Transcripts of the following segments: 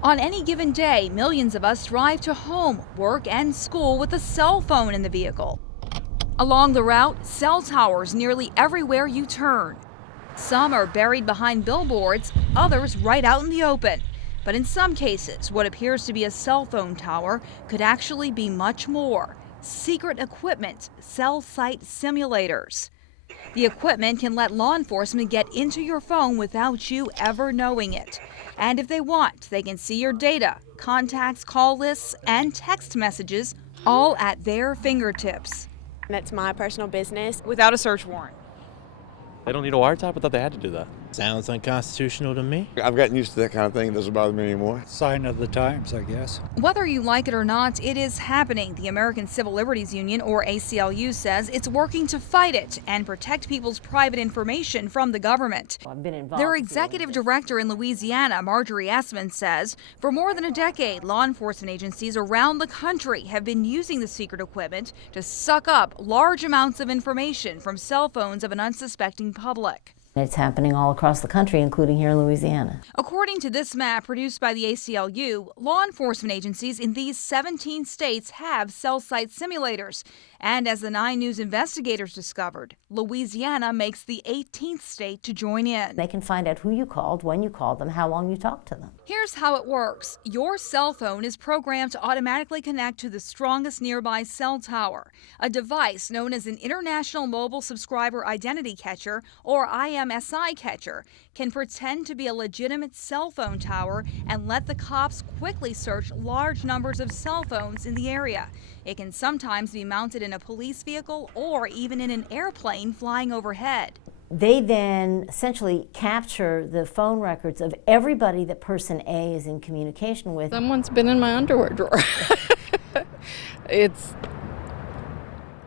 On any given day, millions of us drive to home, work, and school with a cell phone in the vehicle. Along the route, cell towers nearly everywhere you turn. Some are buried behind billboards, others right out in the open. But in some cases, what appears to be a cell phone tower could actually be much more. Secret equipment, cell site simulators. The equipment can let law enforcement get into your phone without you ever knowing it. And if they want, they can see your data, contacts, call lists, and text messages, all at their fingertips. That's my personal business. Without a search warrant. They don't need a wiretap? I thought they had to do that. Sounds unconstitutional to me. I've gotten used to that kind of thing. It doesn't bother me anymore. Sign of the times, I guess. Whether you like it or not, it is happening. The American Civil Liberties Union, or ACLU, says it's working to fight it and protect people's private information from the government. Their executive director in Louisiana, Marjorie Essman, says for more than a decade, law enforcement agencies around the country have been using the secret equipment to suck up large amounts of information from cell phones of an unsuspecting public. It's happening all across the country, including here in Louisiana. According to this map produced by the ACLU, law enforcement agencies in these 17 states have cell site simulators. And as the 9 News investigators discovered, Louisiana makes the 18th state to join in. They can find out who you called, when you called them, how long you talked to them. Here's how it works. Your cell phone is programmed to automatically connect to the strongest nearby cell tower. A device known as an International Mobile Subscriber Identity Catcher, or IMSI catcher, can pretend to be a legitimate cell phone tower and let the cops quickly search large numbers of cell phones in the area. It can sometimes be mounted in a police vehicle or even in an airplane flying overhead. They then essentially capture the phone records of everybody that person A is in communication with. Someone's been in my underwear drawer.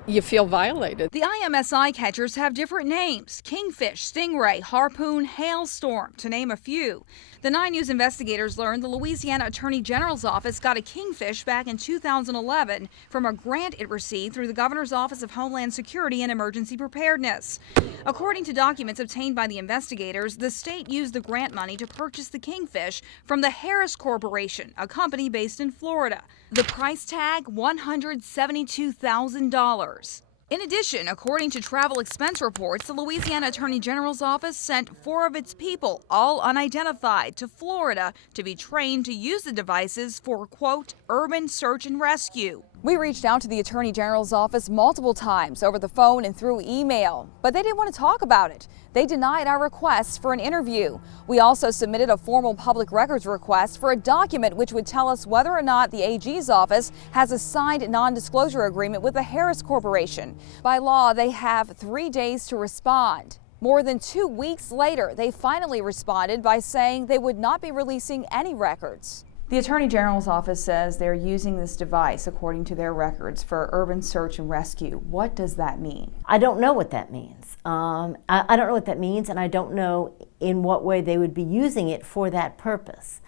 You feel violated. The IMSI catchers have different names: Kingfish, Stingray, Harpoon, Hailstorm, to name a few. The 9 News investigators learned the Louisiana Attorney General's office got a Kingfish back in 2011 from a grant it received through the Governor's Office of Homeland Security and Emergency Preparedness. According to documents obtained by the investigators, the state used the grant money to purchase the Kingfish from the Harris Corporation, a company based in Florida. The price tag, $172,000. In addition, according to travel expense reports, the Louisiana Attorney General's office sent 4 of its people, all unidentified, to Florida to be trained to use the devices for, quote, urban search and rescue. We reached out to the Attorney General's office multiple times over the phone and through email, but they didn't want to talk about it. They denied our requests for an interview. We also submitted a formal public records request for a document which would tell us whether or not the AG's office has a signed non-disclosure agreement with the Harris Corporation. By law, they have 3 days to respond. More than 2 weeks later, they finally responded by saying they would not be releasing any records. The Attorney General's office says they're using this device, according to their records, for urban search and rescue. What does that mean? I don't know what that means. I don't know what that means, and I don't know in what way they would be using it for that purpose.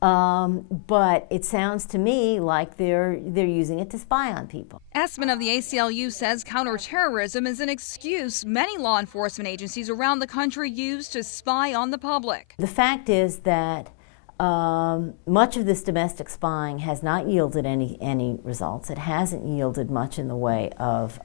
But it sounds to me like they're using it to spy on people. Essman of the ACLU says counterterrorism is an excuse many law enforcement agencies around the country use to spy on the public. The fact is that much of this domestic spying has not yielded any results. It hasn't yielded much in the way of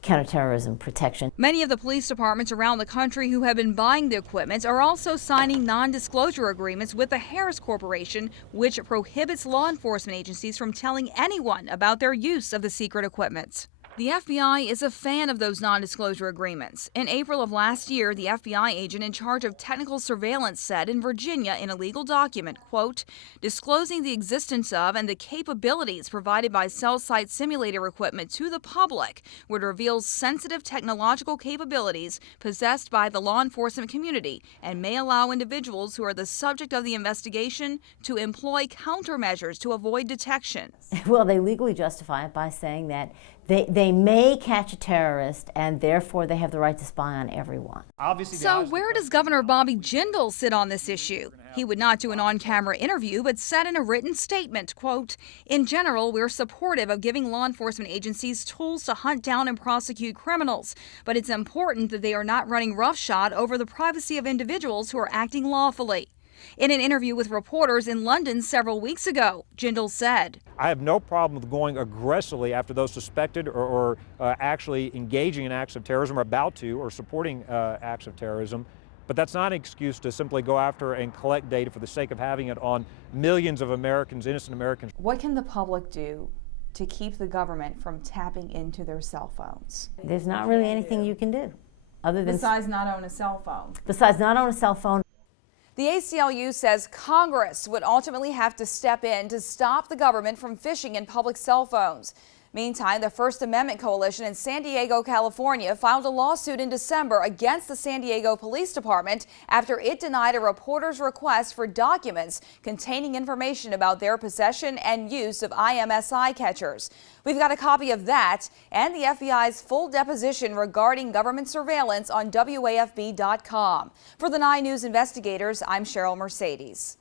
counterterrorism protection. Many of the police departments around the country who have been buying the equipment are also signing non-disclosure agreements with the Harris Corporation, which prohibits law enforcement agencies from telling anyone about their use of the secret equipment. The FBI is a fan of those non-disclosure agreements. In April of last year, the FBI agent in charge of technical surveillance said in Virginia in a legal document, quote, disclosing the existence of and the capabilities provided by cell site simulator equipment to the public would reveal sensitive technological capabilities possessed by the law enforcement community and may allow individuals who are the subject of the investigation to employ countermeasures to avoid detection. Well, they legally justify it by saying that they may catch a terrorist, and therefore they have the right to spy on everyone. So where does Governor Bobby Jindal sit on this issue? He would not do an on-camera interview, but said in a written statement, quote, in general, we're supportive of giving law enforcement agencies tools to hunt down and prosecute criminals, but it's important that they are not running roughshod over the privacy of individuals who are acting lawfully. In an interview with reporters in London several weeks ago, Jindal said, I have no problem with going aggressively after those suspected or actually engaging in acts of terrorism or about to or supporting acts of terrorism. But that's not an excuse to simply go after and collect data for the sake of having it on millions of Americans, innocent Americans. what can the public do to keep the government from tapping into their cell phones? There's not really anything you can do other than Besides not own a cell phone. The ACLU says Congress would ultimately have to step in to stop the government from phishing in public cell phones. Meantime, the First Amendment Coalition in San Diego, California, filed a lawsuit in December against the San Diego Police Department after it denied a reporter's request for documents containing information about their possession and use of IMSI catchers. We've got a copy of that and the FBI's full deposition regarding government surveillance on WAFB.com. For the 9 News investigators, I'm Cheryl Mercedes.